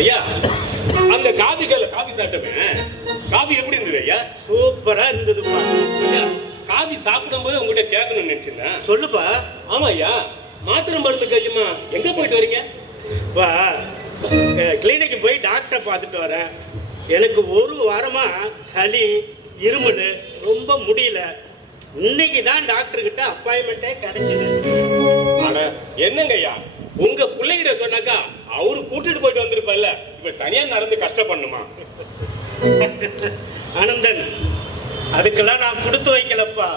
ஐயா அந்த coffee சாப்பிட்டமே coffee எப்படி இருந்தது ஐயா? சூப்பரா இருந்ததுப்பா. ஐயா காபி சாப்பிடும் போது உங்ககிட்ட கேட்கணும்னு நினைச்சேன். சொல்லுப்பா. ஆமா ஐயா, மாத்திரை மருந்து கையுமா எங்க போயிட்டு வரீங்க? பா கிளினிக்கு போய் டாக்டரை பார்த்துட்டு வரேன். எனக்கு ஒரு வாரமா சளி இருமல் ரொம்ப முடியல. இன்னைக்கு தான் டாக்டர் கிட்ட அப்பாயின்மெண்டே கிடைச்சது. ஆனா என்னங்க ஐயா, உங்க பிள்ளைகிட்ட சொன்னாக்கா அவரு கூட்டிட்டு போயிட்டு வந்திருப்பார்ல, இப்ப தனியா நடந்து கஷ்டப்படணுமா? ஆனந்தன், அதுக்கெல்லாம் நான் கொடுத்து வைக்கலப்பா.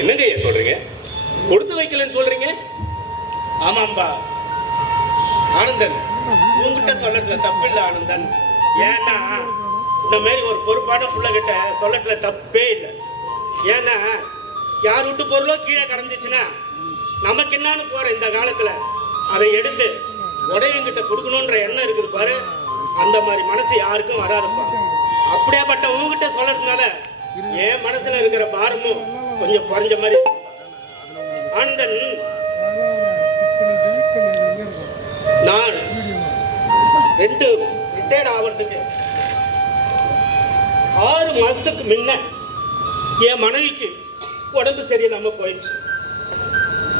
என்னங்க ஐயா சொல்றீங்க? கொடுத்து வைக்கலன்னு சொல்றீங்க? ஆமாம்பா ஆனந்தன், உங்ககிட்ட சொல்றதுல தப்பு இல்லை ஆனந்தன். ஏன்னா இந்த மாதிரி ஒரு பொறுப்பான பிள்ளைகிட்ட சொல்லட்டுல தப்பே இல்லை. ஏன்னா யார் விட்டு பொருளோ கீழே கடந்துச்சுன்னா நமக்கு என்னான்னு போற இந்த காலத்துல அதை எடுத்து உடையங்கிட்ட கொடுக்கணுன்ற எண்ணம் இருக்குது பாரு, அந்த மாதிரி மனசு யாருக்கும் வராதுப்பா. அப்படியாப்பட்ட உங்ககிட்ட சொல்றதுனால என் மனசுல இருக்கிற பாரமும் கொஞ்சம் குறைஞ்ச மாதிரி. ஆனந்தன், நான் 2 ரிட்டையர்ட் ஆகிறதுக்கு 6 மாசத்துக்கு முன்ன என் மனைவிக்கு உடம்பு சரியில்லாம போயிடுச்சு.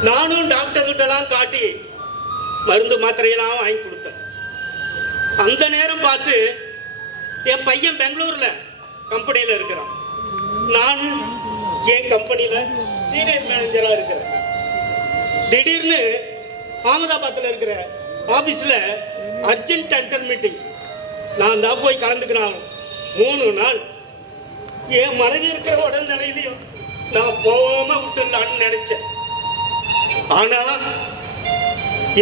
நானும் டாக்டர் கிட்டலாம் காட்டி மருந்து மாத்திரையெல்லாம் வாங்கி கொடுத்தேன். அந்த நேரம் பார்த்து என் பையன் பெங்களூர்ல கம்பெனியில இருக்கிறான். நானும் என் கம்பெனியில சீனியர் மேனேஜரா இருக்கிறேன். திடீர்னு அகமதாபாத்ல இருக்கிற ஆபீஸ்ல அர்ஜென்ட் டெண்டர் மீட்டிங். நான் தான் போய் கலந்துக்கினாலும் 3 நாள் என் மனைவி இருக்கிற உடல் நிலையிலையும் நான் போகாம விட்டுலான்னு நினைச்சேன். ஆனா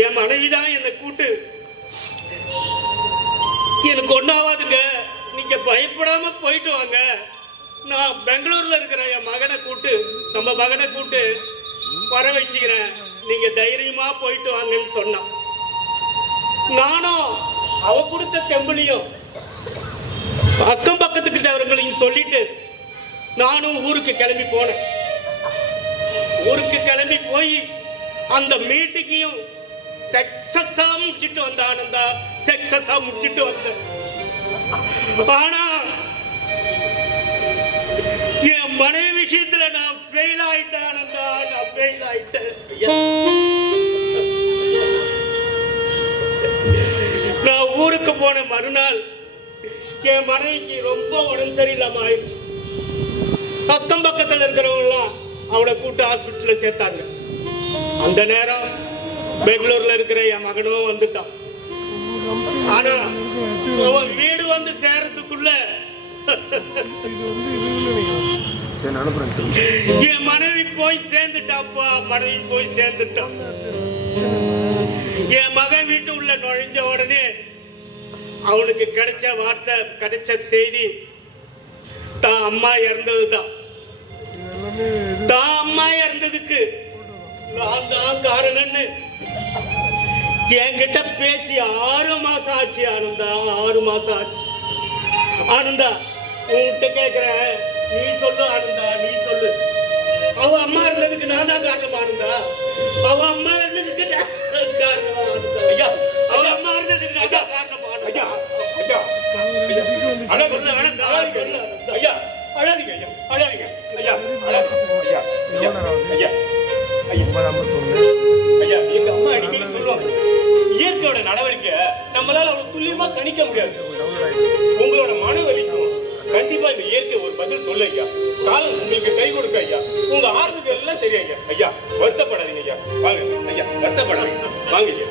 என் மனைவிதான் என்னை கூட்டு, எனக்கு ஒன்னாவாதுங்க, நீங்க பயப்படாம போயிட்டு வாங்க, நான் பெங்களூர்ல இருக்கிற என் மகனை கூட்டு, நம்ம மகனை கூட்டு வர வச்சுக்கிறேன், நீங்க தைரியமா போயிட்டு வாங்கன்னு சொன்னான். நானும் அவ கொடுத்த தெம்புலையும் அக்கம் பக்கத்துக்கிட்டவர்களையும் சொல்லிட்டு நானும் ஊருக்கு கிளம்பி போனேன். ஊருக்கு கிளம்பி போய் அந்த மீட்டிங்கையும் சக்சஸா முடிச்சிட்டு வந்த ஆனந்தா, சக்சஸா முடிச்சிட்டு வந்தேன். ஆனா என் மனைவி விஷயத்துல நான் ஃபெயில் ஆயிட்டேன் ஆனந்தா, நான் ஃபெயில் ஆயிட்டேன். நான் ஊருக்கு போன மறுநாள் என் மனைவிக்கு ரொம்ப உடம்பு சரியில்லாம ஆயிடுச்சு. அக்கம் பக்கத்தில் இருக்கிறவங்க எல்லாம் அவளை கூட்டு ஹாஸ்பிட்டல்ல சேர்த்தாங்க. அந்த நேரம் பெங்களூர்ல இருக்கிற என் மகனும் வந்துட்டான். ஆனா அவன் வீடு வந்து சேர்றதுக்குள்ள என் மனைவி போய் சேர்ந்துட்டாப்பா, மனைவி போய் சேர்ந்துட்டான். என் மகன் வீட்டு உள்ள நுழைஞ்ச உடனே அவனுக்கு கிடைச்ச வார்த்தை, கிடைச்ச செய்தி தான் அம்மா இறந்ததுதான். தான் அம்மா இறந்ததுக்கு நான் தான் காரணம்னு என்கிட்ட பேசி 6 மாசம் ஆச்சு ஆனந்தா, 6 மாசம் ஆச்சு. ஆனந்தா, உன்கிட்ட கேட்கிறேன், நீ சொல்லு ஆனந்தா, நீ சொல்லு. அவ அம்மா இருந்ததுக்கு நான் தான் காரணம் ஆனந்தா. அவ அம்மா இருந்ததுக்கு காரணம் ஆனந்தா. ஐயா, அவ அம்மா இருந்ததுக்கு நான் தான் காரணம் ஆனந்தா. ஐயா, ஐயா, ஐயா, அழாதீங்க ஐயா, அழாதீங்க ஐயா, ஐயா, ஐயா, ஐயா, எங்க அம்மா அடிக்கடி சொல்லுவாங்க, இயற்கையோட நடவடிக்கை நம்மளால அவ்வளவு துல்லியமா கணிக்க முடியாது. உங்களோட மன வலிக்கும் கண்டிப்பா இந்த இயற்கை ஒரு பதில் சொல்ல ஐயா. காலம் உங்களுக்கு கை கொடுக்க ஐயா. உங்க ஆர்வத்துக்கு எல்லாம் சரி ஐயா. ஐயா வருத்தப்படாதீங்க ஐயா, வாங்க ஐயா, வருத்தப்படாதீங்க, வாங்க ஐயா.